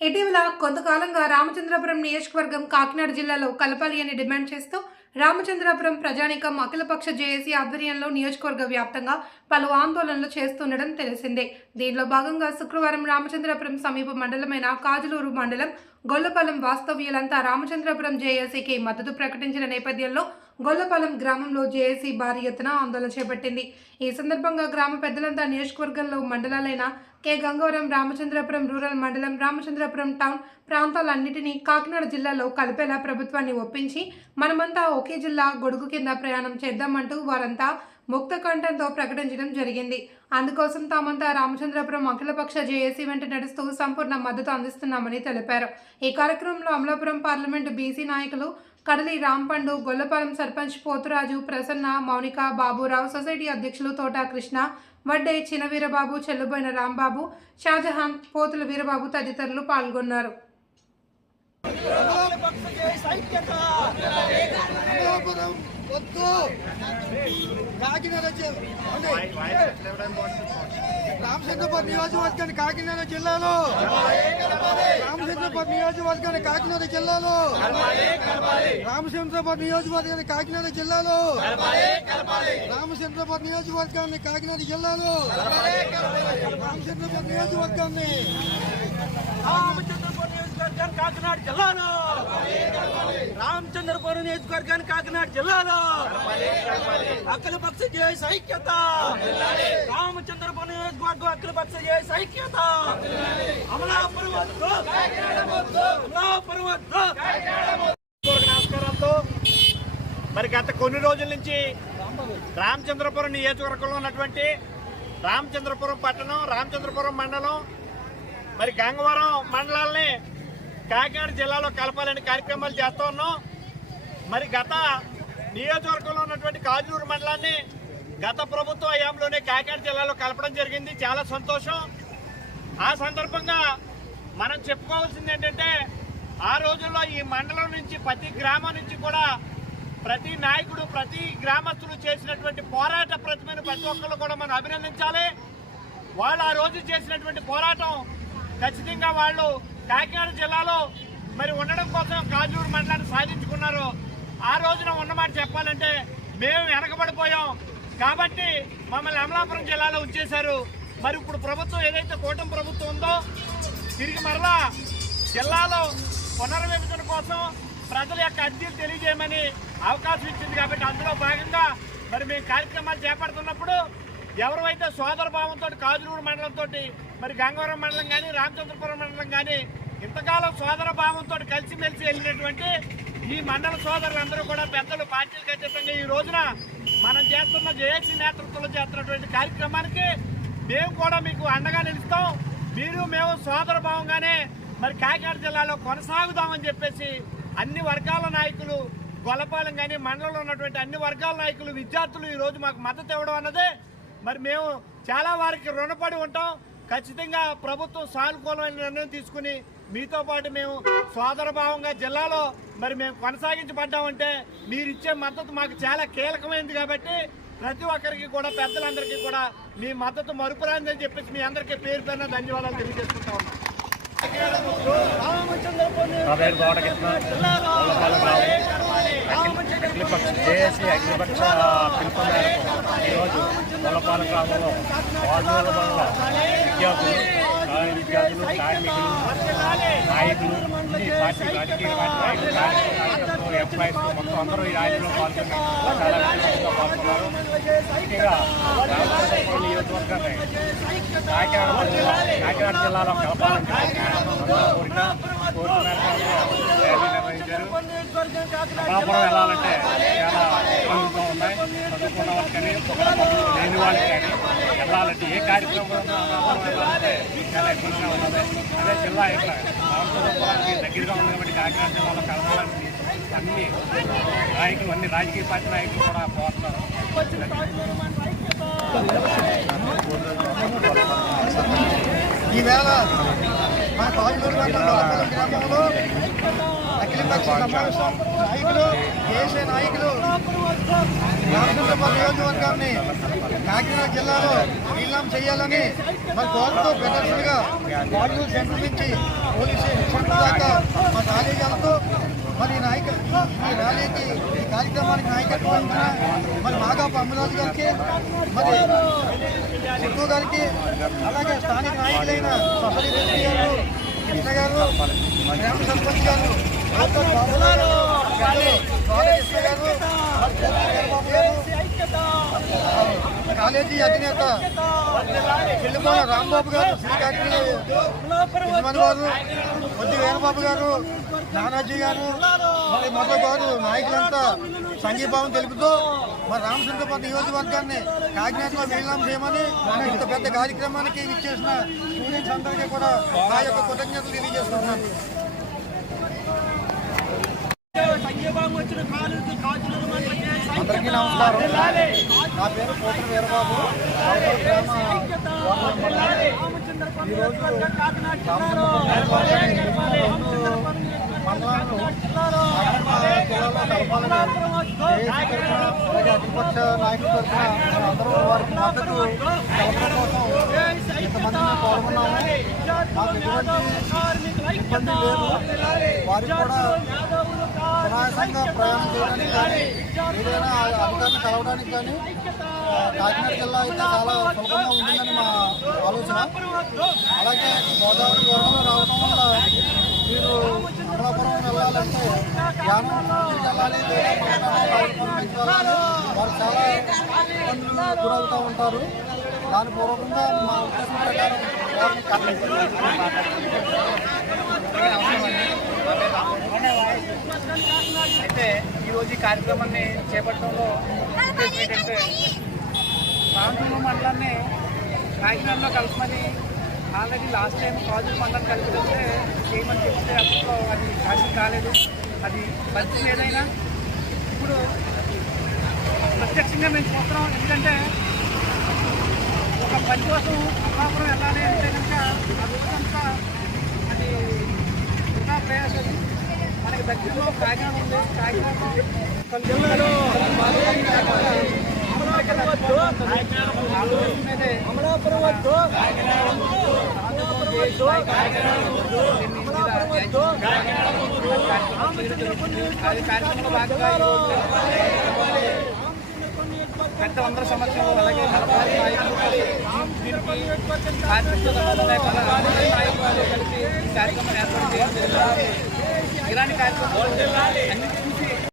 ఇటీవల కొంతకాలంగా రామచంద్రపురం నియోజకవర్గం కాకినాడ జిల్లాలో కలపాలి అని డిమాండ్ చేస్తూ రామచంద్రపురం ప్రజానికం అఖిలపక్ష జేఏసీ ఆధ్వర్యంలో నియోజకవర్గ వ్యాప్తంగా పలు ఆందోళనలు చేస్తుండడం తెలిసిందే. దీనిలో భాగంగా శుక్రవారం రామచంద్రపురం సమీప మండలమైన కాజులూరు మండలం గొల్లపాలెం వాస్తవ్యులంతా రామచంద్రపురం జేఏసీకి మద్దతు ప్రకటించిన నేపథ్యంలో గొల్లపాలెం గ్రామంలో జేఏసీ భారీ ఎత్తున ఆందోళన చేపట్టింది. ఈ సందర్భంగా గ్రామ పెద్దలంతా నియోజకవర్గంలో మండలాలైన కె. గంగవరం రామచంద్రపురం రూరల్ మండలం రామచంద్రపురం టౌన్ ప్రాంతాలన్నింటినీ కాకినాడ జిల్లాలో కలిపేలా ప్రభుత్వాన్ని ఒప్పించి మనమంతా ఒకే జిల్లా గొడుగు కింద ప్రయాణం చేద్దామంటూ వారంతా ముక్త కంఠంతో ప్రకటించడం జరిగింది. అందుకోసం తామంతా రామచంద్రపురం అఖిలపక్ష జేఏసీ వెంట నడుస్తూ సంపూర్ణ మద్దతు అందిస్తున్నామని తెలిపారు. ఈ కార్యక్రమంలో అమలాపురం పార్లమెంటు బీసీ నాయకులు కడలి రాంపండు గొల్లపాలెం సర్పంచ్ పోతురాజు ప్రసన్న మౌనిక బాబురావు సొసైటీ అధ్యక్షులు తోటా కృష్ణ వడ్డే చిన వీరబాబు చెల్లుబోయిన రాంబాబు షాజహాన్ పోతుల వీరబాబు తదితరులు పాల్గొన్నారు. రామచంద్రపురం నియోజకవర్గాన్ని కాకినాడ జిల్లాలో రామచంద్రపురం నియోజకవర్గాన్ని కాకినాడ జిల్లాలో. రామచంద్రపురం నియోజకవర్గాన్ని కాకినాడ జిల్లాలో. రామచంద్రపురం నియోజకవర్గాన్ని కాకినాడ జిల్లాలో. రామచంద్రపురం నియోజకవర్గాన్ని. నియోజకవర్గాన్ని కాకినాడ జిల్లాలో. రామచంద్రపురం నియోజకవర్గాన్ని కాకినాడ జిల్లాలో. అఖిలపక్ష జేఎస్ ఐక్యత రామచంద్రపురం నియోజకవర్గం అఖిలపక్ష జేఎస్ ఐక్యత అమలాపురం వద్దు. అమలాపురం వద్దు. మరి గత కొన్ని రోజుల నుంచి రామచంద్రపురం నియోజకవర్గంలో ఉన్నటువంటి రామచంద్రపురం పట్టణం రామచంద్రపురం మండలం మరి గంగవరం మండలాల్ని కాకినాడ జిల్లాలో కలపాలని కార్యక్రమాలు చేస్తూ ఉన్నాం. మరి గత నియోజకవర్గంలో ఉన్నటువంటి కాజూరు మండలాన్ని గత ప్రభుత్వ హయాంలోనే కాకినాడ జిల్లాలో కలపడం జరిగింది. చాలా సంతోషం. ఆ సందర్భంగా మనం చెప్పుకోవాల్సింది ఏంటంటే ఆ రోజుల్లో ఈ మండలం నుంచి ప్రతి గ్రామం నుంచి కూడా ప్రతి నాయకుడు ప్రతి గ్రామస్తులు చేసినటువంటి పోరాట ప్రతిమను ప్రతి ఒక్కరు కూడా మనం అభినందించాలి. వాళ్ళు ఆ రోజు చేసినటువంటి పోరాటం ఖచ్చితంగా వాళ్ళు కాకినాడ జిల్లాలో మరి ఉండడం కోసం కాజూరు మండలాన్ని సాధించుకున్నారు. ఆ రోజున ఉన్నమాట చెప్పాలంటే మేము వెనకబడిపోయాం. కాబట్టి మమ్మల్ని అమలాపురం జిల్లాలో ఉంచేశారు. మరి ఇప్పుడు ప్రభుత్వం ఏదైతే కూటమి ప్రభుత్వం ఉందో తిరిగి మరలా జిల్లాలో పునర్విభజన కోసం ప్రజల యొక్క అర్జీలు తెలియజేయమని అవకాశం ఇచ్చింది కాబట్టి అందులో భాగంగా మరి మేము కార్యక్రమాలు చేపడుతున్నప్పుడు ఎవరైతే సోదర భావంతో కాజులూరు మండలంతో మరి గంగవరం మండలం కానీ రామచంద్రపురం మండలం కానీ ఇంతకాలం సోదర భావంతో కలిసిమెలిసి వెళ్ళినటువంటి ఈ మండల సోదరులందరూ కూడా పెద్దలు పార్టీలకు అతీతంగా ఈ రోజున మనం చేస్తున్న జేఏసీ నేతృత్వంలో చేస్తున్నటువంటి కార్యక్రమానికి మేము కూడా మీకు అండగా నిలుస్తాం. మీరు మేము సోదర భావంగానే మరి కాకినాడ జిల్లాలో కొనసాగుదామని చెప్పేసి అన్ని వర్గాల నాయకులు గొల్లపాలెం కానీ మండలంలో ఉన్నటువంటి అన్ని వర్గాల నాయకులు విద్యార్థులు ఈ రోజు మాకు మద్దతు ఇవ్వడం అన్నదే మరి మేము చాలా వారికి రుణపడి ఉంటాం. ఖచ్చితంగా ప్రభుత్వం సానుకూలమైన నిర్ణయం తీసుకుని మీతో పాటు మేము సోదరభావంగా జిల్లాలో మరి మేము కొనసాగించబడ్డామంటే మీరు ఇచ్చే మద్దతు మాకు చాలా కీలకమైంది కాబట్టి ప్రతి ఒక్కరికి కూడా పెద్దలందరికీ కూడా మీ మద్దతు మరుపురాందని చెప్పేసి మీ అందరికీ పేరు పైన ధన్యవాదాలు తెలియజేసుకుంటా ఉన్నాం. నా పేరు గోడకృష్ణ అఖిలపక్ష జేఏసీ అఖిలపక్ష పిలుపు మేరకు ఈరోజు కొలపాల గ్రామంలో వాజుల వల్ల విద్యార్థులు విద్యార్థులు కార్మికులు నాయకులు పార్టీ రాజకీయ పార్టీ నాయకులు కార్యకర్తలు ఎంప్లాయీస్ మొత్తం అందరూ ఈ రాజకీయంలో పాల్గొన్నారు చాలా పాల్గొన్నారు ముఖ్యంగా రామచంద్రపురం నియోజకవర్గాన్ని కాకినాడ జిల్లా కాకినాడ జిల్లాలో కలపాలని కోరిక వెళ్ళాలంటే చాలా ఇబ్బందులతో ఉన్నాయి చదువుకున్న వాళ్ళకి కానీ లేని వాళ్ళకి కానీ వెళ్ళాలంటే ఏ కార్యక్రమం చాలా ఇబ్బందిగా ఉన్నది అదే జిల్లా ఇక్కడ రామచంద్రపురానికి దగ్గరగా ఉంది కాబట్టి కాకినాడ జిల్లాలో కలపాలని అన్ని నాయకులు అన్ని రాజకీయ పార్టీ నాయకులు కూడా పోతున్నారు. ఈవేళ మా కాజులూరు మండలం గొల్లపాలెం గ్రామంలో అఖిలపక్ష సమావేశం నాయకులు దేశ నాయకులు రామచంద్రపురం నియోజకవర్గాన్ని కాకినాడ జిల్లాలో విలీనం చేయాలని మరి కోరుతూ ప్రదర్శనగా కాజులూరు సెంటర్ నుంచి పోలీసు ఇప్పుడు దాకా మా ర్యాలీ మరి ఈ నాయక ఈ ర్యాలీకి ఈ కార్యక్రమానికి నాయకత్వం అందిన మరి మాగాపు అమ్మరాజు గారికి మరి సిద్ధు గారికి అలాగే స్థానిక నాయకులైన సఫరీ రెడ్డి గారు కృష్ణ గారు గ్రామ సర్పంచ్ గారు కాలేజీ అధినేత చెల్లిపోల రాంబాబు గారు శ్రీకాకుళం యజమాని గారు కొద్ది వేణుబాబు గారు నానాజీ గారు మరి మొదలు గారు నాయకులంతా సంఘీభావం తెలుపుతూ మరి రామచంద్రపతి నియోజకవర్గాన్ని కాకినాడలో విలీనం చేయమని మన ఇంత పెద్ద కార్యక్రమానికి ఇచ్చేసిన స్టూడెంట్స్ అందరికీ కూడా నా యొక్క కృతజ్ఞతలు తెలియజేస్తున్నాను. అందరికీ నమస్కారం. నా పేరు పోతన వీరబాబు. ఈరోజు అఖిలపక్ష నాయకుల తరఫున అందరూ వారికి మద్దతు తెలపడం కోసం ఇంతమంది మేము పాల్గొన్నాము. మాకు ఎటువంటి ఇబ్బంది లేదు. వారికి కూడా అనాయాసంగా ప్రయాణం చేయడానికి కానీ ఏదైనా అధికారులు కలవడానికి కానీ కాకినాడ జిల్లా అయితే చాలా సులభంగా ఉంటుందని మా ఆలోచన. అలాగే గోదావరి గౌరవంలో రావడం వల్ల మీరు అమలాపురం వెళ్ళాలంటే యానం వెళ్ళాలి వెళ్ళాలి వారు చాలా ఇబ్బందులు గురవుతూ ఉంటారు. దాని పూర్వకంగా మా ఉద్దేశం ప్రకారం వారిని అయితే ఈరోజు ఈ కార్యక్రమాన్ని చేపట్టడంలో ఏంటంటే రామచంద్ర మండలాన్ని కాకినాడలో కలపమని ఆల్రెడీ లాస్ట్ టైం కాజు మండలం కలిపితే చేయమని చెప్తే అప్పట్లో అది సాధ్యం కాలేదు. అది పరిస్థితి ఏదైనా ఇప్పుడు ప్రత్యక్షంగా మేము చూస్తున్నాం. ఎందుకంటే ఒక పని కోసం అమలాపురం వెళ్ళాలి అంటే కనుక ఆ రోజంతా అది ఇంకా ప్రయాసం మనకి దగ్గరలో కాకినాడ ఉంది. కాకినాడ కొన్ని జిల్లాలో అమలాపురం వద్దు అది కార్యక్రమంలో భాగంగా ఈరోజు పెద్దలందరూ సమక్షంలో అలాగే కలపాలి నాయకులు దీనికి కార్మిక సంబంధాలే కదా అందరి నాయకులు కలిసి ఈ కార్యక్రమం ఏర్పాటు చేయడం జరిగింది కార్యక్రమం.